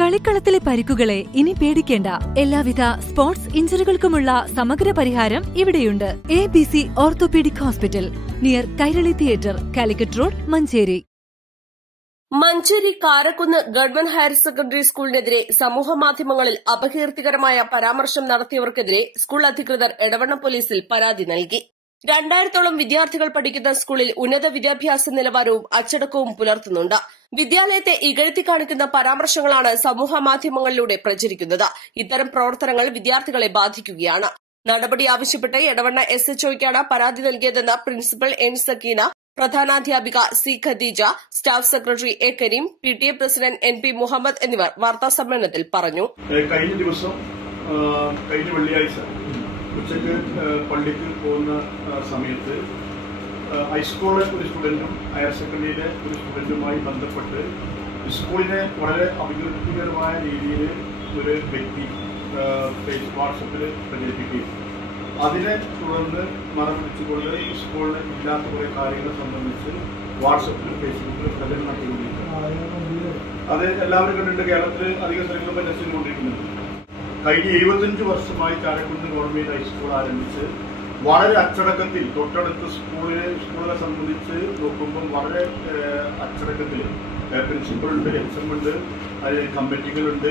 കളിക്കളത്തിലെ പരിക്കുകളെ ഇനി പേടിക്കേണ്ട. എല്ലാവിധ സ്പോർട്സ് ഇഞ്ചുറികൾക്കുമുള്ള സമഗ്ര പരിഹാരം ഇവിടെയുണ്ട്. A B C orthopedic hospital near Kairali theatre Calicut road Manjeri. Manjeri Karakkunnu government higher secondary സ്കൂളിനെതിരെ സമൂഹമാധ്യമങ്ങളിൽ അപകീർത്തികരമായ പരാമർശം നടത്തിയവർക്കെതിരെ സ്കൂൾ അധികൃതർ എടവണ്ണ പോലീസിൽ പരാതി നൽകി. രണ്ടായിരത്തോളം വിദ്യാർത്ഥികൾ പഠിക്കുന്ന സ്കൂളിൽ ഉന്നത വിദ്യാഭ്യാസ നിലവാരവും അച്ചടക്കവും പുലർത്തുന്നുണ്ട്. വിദ്യാലയത്തെ ഇകഴ്ത്തി കാണിക്കുന്ന പരാമർശങ്ങളാണ് സമൂഹ മാധ്യമങ്ങളിലൂടെ പ്രചരിക്കുന്നത്. ഇത്തരം പ്രവർത്തനങ്ങൾ വിദ്യാർത്ഥികളെ ബാധിക്കുകയാണ്. നടപടി ആവശ്യപ്പെട്ട് എടവണ്ണ എസ് എച്ച്ഒയ്ക്കാണ് പരാതി നൽകിയതെന്ന് പ്രിൻസിപ്പൽ എൻ സക്കീന പ്രധാനാധ്യാപിക C Khadeeja staff secretary A Kareem P T A president N P Muhammad എന്നിവർ വാർത്താ സമ്മേളനത്തിൽ പറഞ്ഞു കഴിഞ്ഞ ദിവസം കഴിഞ്ഞ വെള്ളിയാഴ്ച ഉച്ചയ്ക്ക് ഏഹ് പള്ളിക്ക് പോകുന്ന സമയത്ത് ഹൈസ്കൂളിലെ ഒരു സ്റ്റുഡന്റും ഹയർ സെക്കൻഡറിയിലെ ഒരു സ്റ്റുഡന്റുമായി ബന്ധപ്പെട്ട് സ്കൂളിനെ വളരെ അഭിവൃദ്ധികരമായ രീതിയിൽ ഒരു വ്യക്തി വാട്സപ്പിൽ പ്രചരിപ്പിക്കുകയും അതിനെ തുടർന്ന് മറം പിടിച്ചുകൊണ്ട് സ്കൂളിന് ഇല്ലാത്ത കുറേ കാര്യങ്ങളെ സംബന്ധിച്ച് വാട്സപ്പിലും ഫേസ്ബുക്കിലും പ്രചരണം നടത്തിക്കൊണ്ടിരിക്കുന്നത് അത് എല്ലാവരും കണ്ടിട്ട് കേരളത്തിൽ അധിക സ്ഥലങ്ങളും പരിശീലിച്ചുകൊണ്ടിരിക്കുന്നുണ്ട് കഴിഞ്ഞ എഴുപത്തഞ്ച് വർഷമായി ചാരക്കുണ്ട് ഗവൺമെന്റ് ഹൈസ്കൂൾ ആരംഭിച്ച് വളരെ അച്ചടക്കത്തിൽ തൊട്ടടുത്ത സ്കൂളിലെ സ്കൂളിനെ സംബന്ധിച്ച് നോക്കുമ്പം വളരെ അച്ചടക്കത്തിൽ പ്രിൻസിപ്പൽ ഉണ്ട് എച്ച് എം ഉണ്ട് കമ്മിറ്റികളുണ്ട്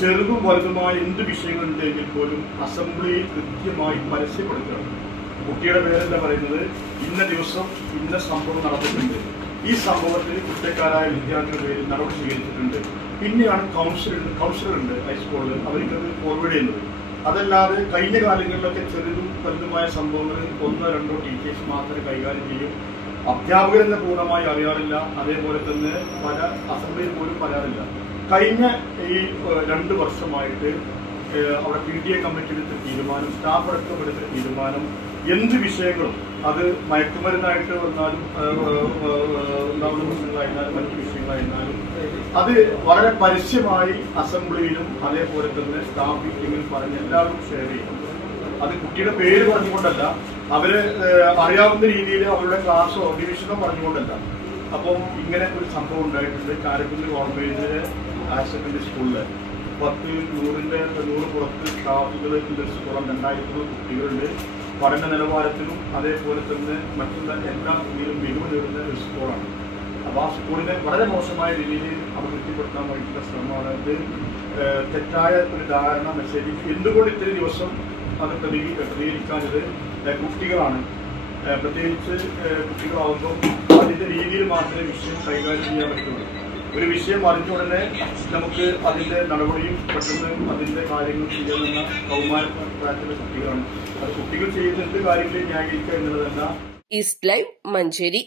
ചെറുതും വലുതുമായ എന്ത് വിഷയങ്ങളുണ്ട് എങ്കിൽ പോലും അസംബ്ലിയിൽ കൃത്യമായി പരസ്യപ്പെടുത്തണം. കുട്ടിയുടെ പേരെന്താ പറയുന്നത്? ഇന്ന ദിവസം ഇന്ന സംഭവം നടന്നിട്ടുണ്ട്. ഈ സംഭവത്തിൽ കുറ്റക്കാരായ വിദ്യാർത്ഥികളുടെ പേരിൽ നടപടി സ്വീകരിച്ചിട്ടുണ്ട്. പിന്നെയാണ് കൗൺസിലുണ്ട് കൗൺസിലർ ഉണ്ട് ഹൈസ്കൂളിൽ അവർക്കത് ഫോർവേഡ് ചെയ്യുന്നത്. അതല്ലാതെ കഴിഞ്ഞ കാലങ്ങളിലൊക്കെ ചെറുതും വലുതുമായ സംഭവങ്ങളിൽ ഒന്നോ രണ്ടോ ടീച്ചേഴ്സ് മാത്രമേ കൈകാര്യം ചെയ്യും. അധ്യാപകരെന്നെ പൂർണമായി അറിയാറില്ല. അതേപോലെ തന്നെ പല അസംബ്ലിയിൽ പോലും പറയാറില്ല. കഴിഞ്ഞ ഈ രണ്ട് വർഷമായിട്ട് അവിടെ പി ടി എ കമ്മിറ്റി എടുത്ത തീരുമാനം സ്റ്റാഫ് അടക്കം എടുത്ത തീരുമാനം എന്ത് വിഷയങ്ങളും അത് മയക്കുമരുന്നായിട്ട് വന്നാലും ഉണ്ടാവുന്ന പ്രശ്നങ്ങളായിരുന്നാലും മറ്റു വിഷയങ്ങളായിരുന്നാലും അത് വളരെ പരസ്യമായി അസംബ്ലിയിലും അതേപോലെ തന്നെ സ്റ്റാഫ് മീറ്റിംഗിൽ പറഞ്ഞ് എല്ലാവരും ഷെയർ ചെയ്യും അത് കുട്ടിയുടെ പേര് പറഞ്ഞുകൊണ്ടല്ല അവർ അറിയാവുന്ന രീതിയിൽ അവരുടെ ക്ലാസ്സോ ഡിവിഷനോ പറഞ്ഞുകൊണ്ടല്ല. അപ്പം ഇങ്ങനെ ഒരു സംഭവം ഉണ്ടായിട്ടുണ്ട്. കാരക്കുന്ന് ഗവൺമെന്റിന്റെ ഹയർ സെക്കൻഡറി സ്കൂളിൽ. പത്ത് നൂറിന്റെ നൂറ് പുറത്ത് സ്റ്റാഫുകൾ പുറം രണ്ടായിരത്തോളം കുട്ടികളുണ്ട്. പഠന നിലവാരത്തിലും അതേപോലെ തന്നെ മറ്റുള്ള എല്ലാ കുട്ടികളും മികവ് നേടുന്ന ഒരു സ്കൂളാണ്. അപ്പോൾ ആ സ്കൂളിനെ വളരെ മോശമായ രീതിയിൽ അഭിവൃദ്ധിപ്പെടുത്താൻ വേണ്ടിയിട്ടുള്ള ശ്രമമാണ്. ഏഹ്, തെറ്റായ ഒരു ധാരണ മെസ്സേജ്. എന്തുകൊണ്ട് ഇത്രയും ദിവസം അത് പ്രതികരി- പ്രതികരിക്കാനത് കുട്ടികളാണ്. പ്രത്യേകിച്ച് കുട്ടികളാകുമ്പോൾ അതിന്റെ രീതിയിൽ മാത്രമേ വിഷയം കൈകാര്യം ചെയ്യാൻ പറ്റുള്ളൂ. ഒരു വിഷയം അറിഞ്ഞ ഉടനെ നമുക്ക് അതിന്റെ നടപടിയും പെട്ടെന്ന് അതിന്റെ കാര്യങ്ങൾ ചെയ്യാമെന്ന കൗമാര പ്രായത്തിലെ കുട്ടികളാണ്. അത് കുട്ടികൾ ചെയ്യുന്ന കാര്യങ്ങളെ ന്യായീകരിക്കുക എന്നുള്ളതല്ല. East Live Manjeri